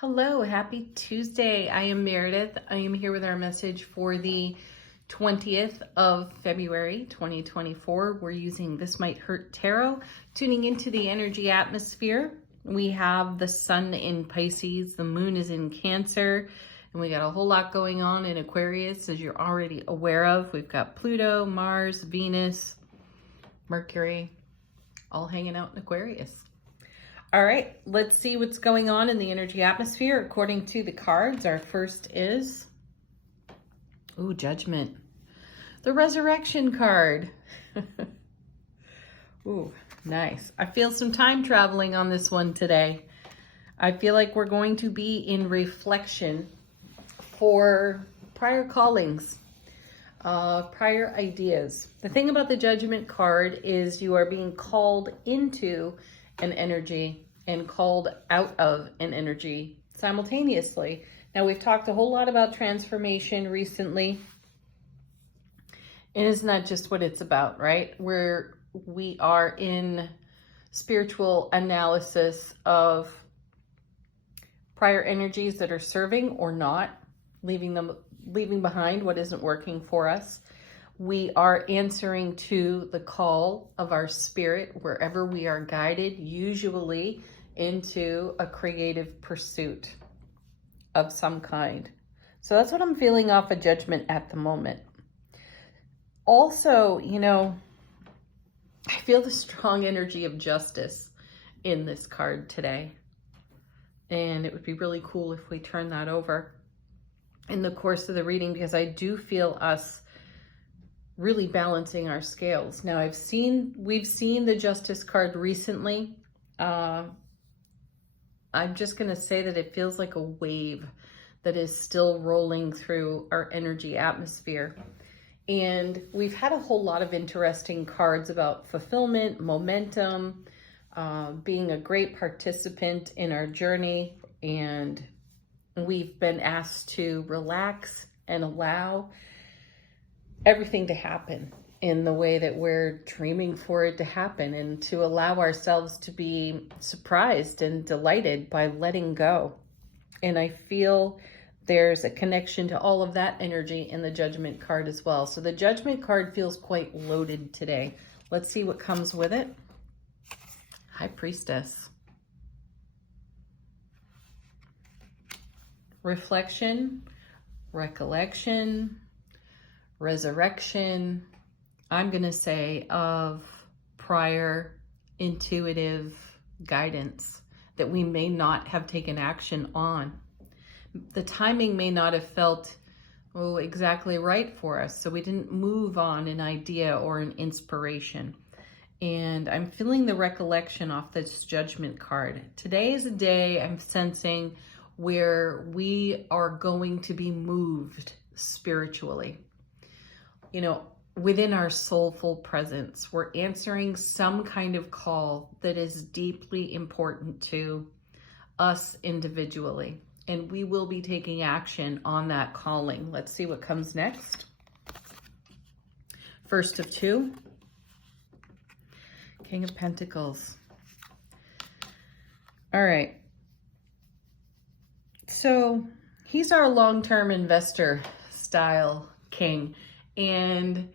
Hello, happy Tuesday. I am Meredith. I am here with our message for the 20th of February, 2024. We're using This Might Hurt Tarot, tuning into the energy atmosphere. We have the sun in Pisces, the moon is in Cancer, and we got a whole lot going on in Aquarius, as you're already aware of. We've got Pluto, Mars, Venus, Mercury, all hanging out in Aquarius. All right, let's see what's going on in the energy atmosphere according to the cards. Our first is, Judgment. The Resurrection card. Ooh, nice. I feel some time traveling on this one today. I feel like we're going to be in reflection for prior callings, prior ideas. The thing about the Judgment card is you are being called into an energy and called out of an energy simultaneously. Now, we've talked a whole lot about transformation recently. And isn't that just what it's about, right? We are in spiritual analysis of prior energies that are serving or not, leaving behind what isn't working for us. We are answering to the call of our spirit wherever we are guided, usually into a creative pursuit of some kind. So that's what I'm feeling off of Judgment at the moment. Also, I feel the strong energy of Justice in this card today. And it would be really cool if we turn that over in the course of the reading, because I do feel us really balancing our scales. Now, we've seen the Justice card recently. I'm just going to say that it feels like a wave that is still rolling through our energy atmosphere. And we've had a whole lot of interesting cards about fulfillment, momentum, being a great participant in our journey. And we've been asked to relax and allow everything to happen in the way that we're dreaming for it to happen, and to allow ourselves to be surprised and delighted by letting go. And I feel there's a connection to all of that energy in the Judgment card as well. So the Judgment card feels quite loaded today. Let's see what comes with it. High Priestess. Reflection, recollection, resurrection, I'm going to say, of prior intuitive guidance that we may not have taken action on. The timing may not have felt exactly right for us, so we didn't move on an idea or an inspiration. And I'm feeling the recollection off this Judgment card. Today is a day I'm sensing where we are going to be moved spiritually. Within our soulful presence, we're answering some kind of call that is deeply important to us individually. And we will be taking action on that calling. Let's see what comes next. First of two. King of Pentacles. All right. So he's our long-term investor style king. And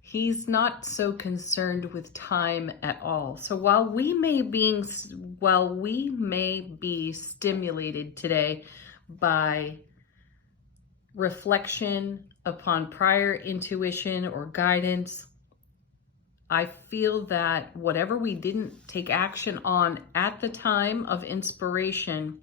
he's not so concerned with time at all. So while we may be stimulated today by reflection upon prior intuition or guidance, I feel that whatever we didn't take action on at the time of inspiration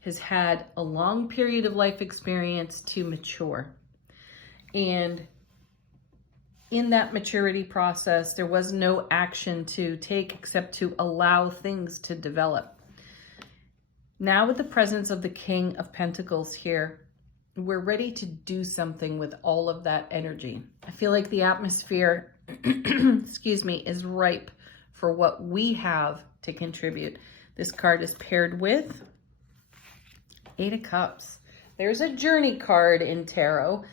has had a long period of life experience to mature. And in that maturity process, there was no action to take except to allow things to develop. Now, with the presence of the King of Pentacles here, we're ready to do something with all of that energy. I feel like the atmosphere, is ripe for what we have to contribute. This card is paired with Eight of Cups. There's a journey card in tarot.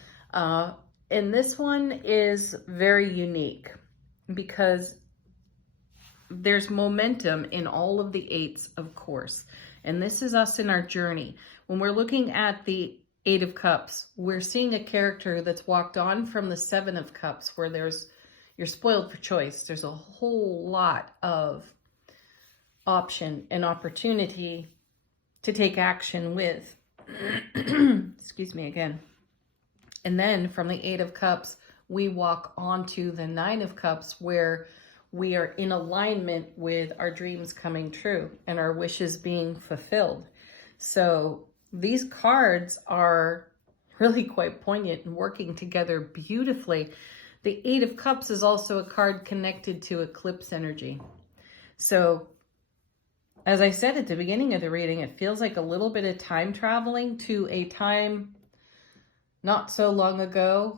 And this one is very unique because there's momentum in all of the eights, of course. And this is us in our journey. When we're looking at the Eight of Cups, we're seeing a character that's walked on from the Seven of Cups, where you're spoiled for choice. There's a whole lot of option and opportunity to take action with. Excuse me again. And then from the Eight of Cups, we walk onto the Nine of Cups, where we are in alignment with our dreams coming true and our wishes being fulfilled. So these cards are really quite poignant and working together beautifully. The Eight of Cups is also a card connected to eclipse energy. So as I said at the beginning of the reading, it feels like a little bit of time traveling to a time not so long ago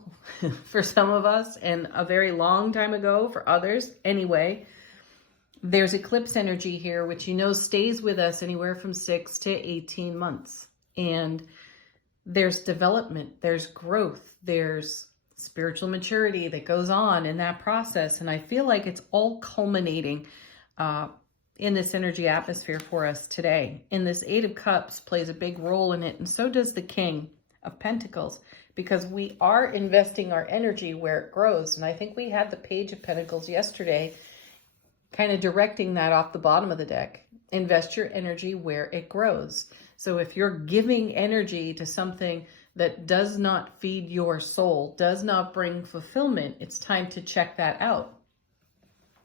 for some of us, and a very long time ago for others. Anyway, there's eclipse energy here, which stays with us anywhere from 6 to 18 months. And there's development, there's growth, there's spiritual maturity that goes on in that process. And I feel like it's all culminating in this energy atmosphere for us today. And this Eight of Cups plays a big role in it, and so does the King of Pentacles, because we are investing our energy where it grows. And I think we had the Page of Pentacles yesterday, kind of directing that off the bottom of the deck. Invest your energy where it grows. So if you're giving energy to something that does not feed your soul, does not bring fulfillment, it's time to check that out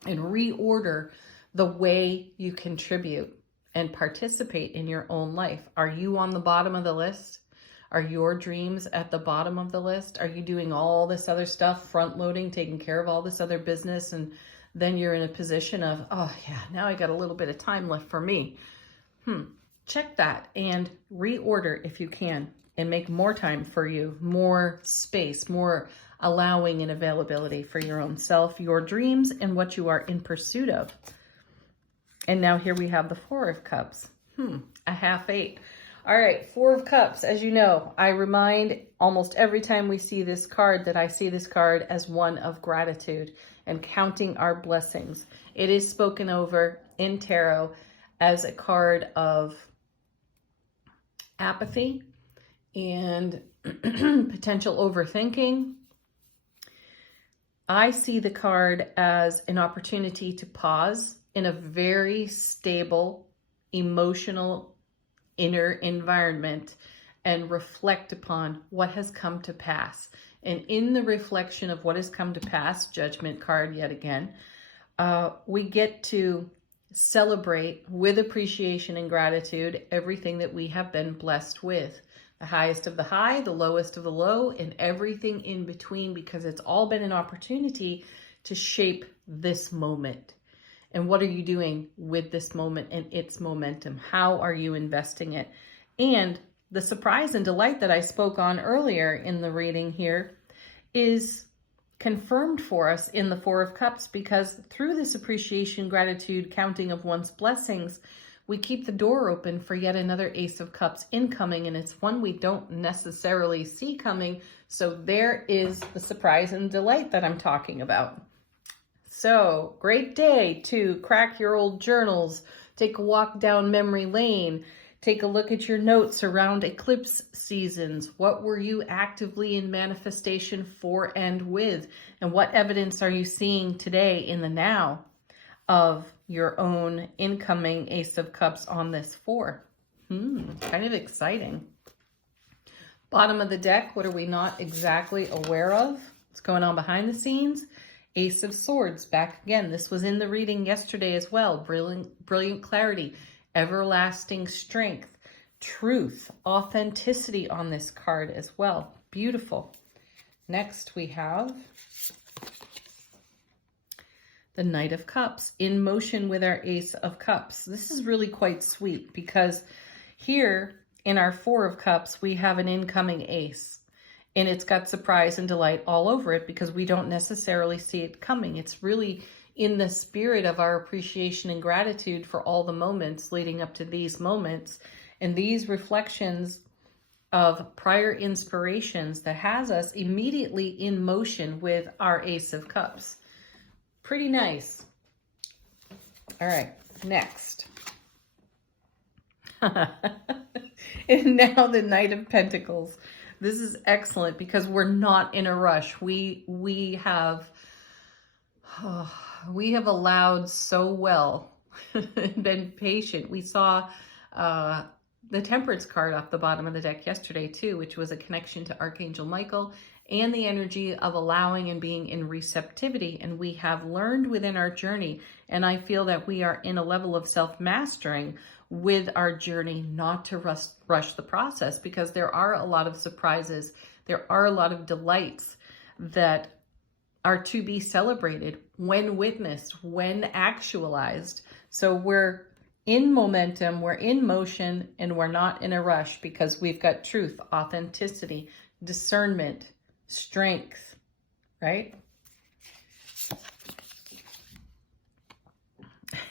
and reorder the way you contribute and participate in your own life. Are you on the bottom of the list? Are your dreams at the bottom of the list? Are you doing all this other stuff, front loading, taking care of all this other business, and then you're in a position of, oh yeah, now I got a little bit of time left for me? Check that and reorder if you can, and make more time for you, more space, more allowing and availability for your own self, your dreams, and what you are in pursuit of. And now here we have the Four of Cups, a half eight. All right, Four of Cups, as you know, I remind almost every time we see this card that I see this card as one of gratitude and counting our blessings. It is spoken over in tarot as a card of apathy and potential overthinking. I see the card as an opportunity to pause in a very stable, emotional, inner environment and reflect upon what has come to pass. And in the reflection of what has come to pass, Judgment card yet again, we get to celebrate with appreciation and gratitude everything that we have been blessed with. The highest of the high, the lowest of the low, and everything in between, because it's all been an opportunity to shape this moment. And what are you doing with this moment and its momentum? How are you investing it? And the surprise and delight that I spoke on earlier in the reading here is confirmed for us in the Four of Cups, because through this appreciation, gratitude, counting of one's blessings, we keep the door open for yet another Ace of Cups incoming, and it's one we don't necessarily see coming. So there is the surprise and delight that I'm talking about. So, great day to crack your old journals, take a walk down memory lane, take a look at your notes around eclipse seasons. What were you actively in manifestation for and with? And what evidence are you seeing today in the now of your own incoming Ace of Cups on this four? Kind of exciting. Bottom of the deck, what are we not exactly aware of? What's going on behind the scenes? Ace of Swords, back again. This was in the reading yesterday as well. Brilliant clarity, everlasting strength, truth, authenticity on this card as well. Beautiful. Next we have the Knight of Cups in motion with our Ace of Cups. This is really quite sweet, because here in our Four of Cups, we have an incoming ace. And it's got surprise and delight all over it, because we don't necessarily see it coming. It's really in the spirit of our appreciation and gratitude for all the moments leading up to these moments, and these reflections of prior inspirations that has us immediately in motion with our Ace of Cups. Pretty nice. All right, next. And now the Knight of Pentacles. This is excellent because we're not in a rush. We have allowed so well, been patient. We saw the Temperance card off the bottom of the deck yesterday too, which was a connection to Archangel Michael and the energy of allowing and being in receptivity. And we have learned within our journey, and I feel that we are in a level of self-mastering with our journey, not to rush the process, because there are a lot of surprises. There are a lot of delights that are to be celebrated when witnessed, when actualized. So we're in momentum, we're in motion, and we're not in a rush because we've got truth, authenticity, discernment, strength, right?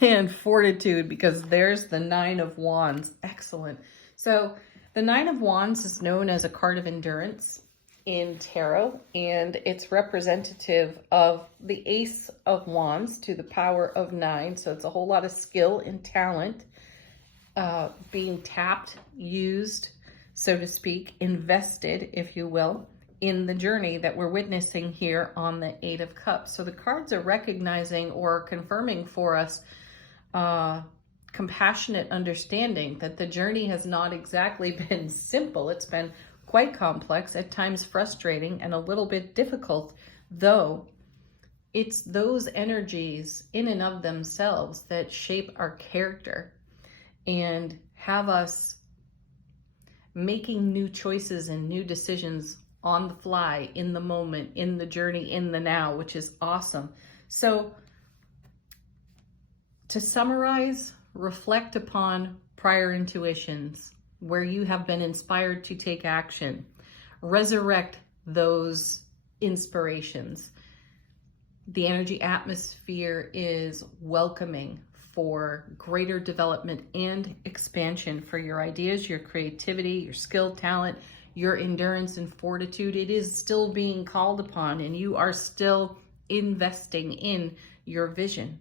And fortitude, because there's the Nine of Wands. Excellent. So the Nine of Wands is known as a card of endurance in tarot, and it's representative of the Ace of Wands to the power of 9. So it's a whole lot of skill and talent being tapped, used, so to speak, invested, if you will, in the journey that we're witnessing here on the Eight of Cups. So the cards are recognizing or confirming for us compassionate understanding that the journey has not exactly been simple. It's been quite complex, at times frustrating, and a little bit difficult, though it's those energies in and of themselves that shape our character and have us making new choices and new decisions on the fly, in the moment, in the journey, in the now, which is awesome. So to summarize, reflect upon prior intuitions where you have been inspired to take action. Resurrect those inspirations. The energy atmosphere is welcoming for greater development and expansion for your ideas, your creativity, your skill, talent, your endurance and fortitude. It is still being called upon, and you are still investing in your vision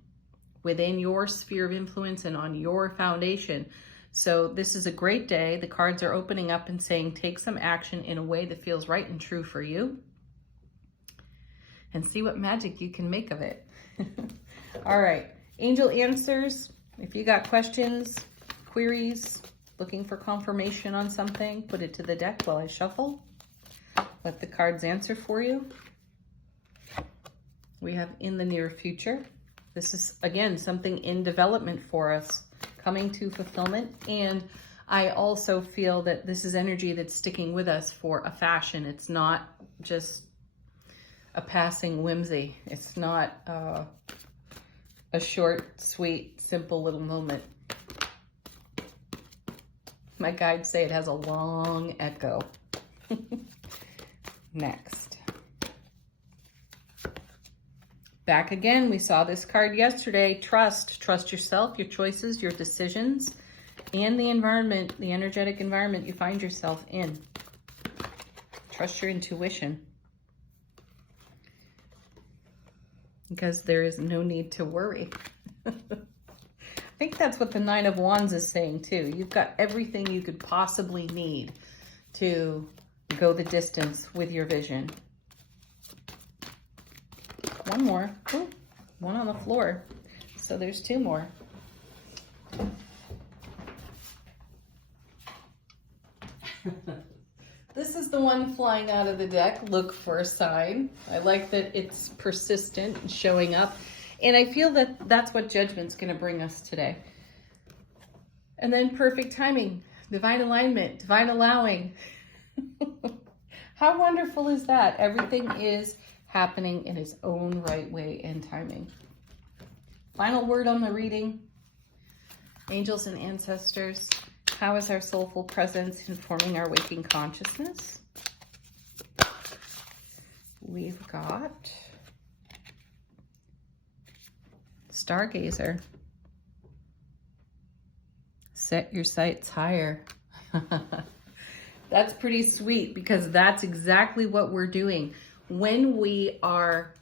within your sphere of influence and on your foundation. So this is a great day. The cards are opening up and saying, take some action in a way that feels right and true for you, and see what magic you can make of it. All right, angel answers. If you got questions, queries, looking for confirmation on something, put it to the deck while I shuffle. Let the cards answer for you. We have in the near future. This is, again, something in development for us, coming to fulfillment. And I also feel that this is energy that's sticking with us for a fashion. It's not just a passing whimsy. It's not a short, sweet, simple little moment. My guides say it has a long echo. Next. Back again, we saw this card yesterday. Trust. Trust yourself, your choices, your decisions, and the environment, the energetic environment you find yourself in. Trust your intuition, because there is no need to worry. I think that's what the Nine of Wands is saying too. You've got everything you could possibly need to go the distance with your vision. One more. Ooh, one on the floor. So there's two more. This is the one flying out of the deck. Look for a sign. I like that it's persistent and showing up. And I feel that that's what Judgment's going to bring us today. And then perfect timing, divine alignment, divine allowing. How wonderful is that? Everything is happening in its own right way and timing. Final word on the reading. Angels and ancestors, how is our soulful presence informing our waking consciousness? We've got Stargazer. Set your sights higher. That's pretty sweet, because that's exactly what we're doing. When we are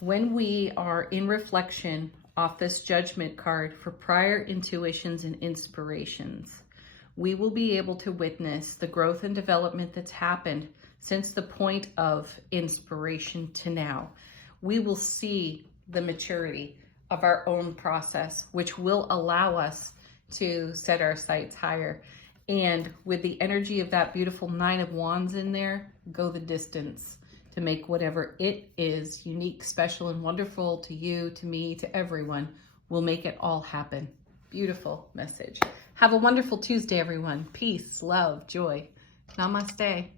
in reflection off this Judgment card for prior intuitions and inspirations. We will be able to witness the growth and development that's happened since the point of inspiration to now. We will see the maturity of our own process, which will allow us to set our sights higher. And with the energy of that beautiful Nine of Wands in there, go the distance to make whatever it is unique, special, and wonderful to you, to me, to everyone. We'll make it all happen. Beautiful message. Have a wonderful Tuesday, everyone. Peace, love, joy. Namaste.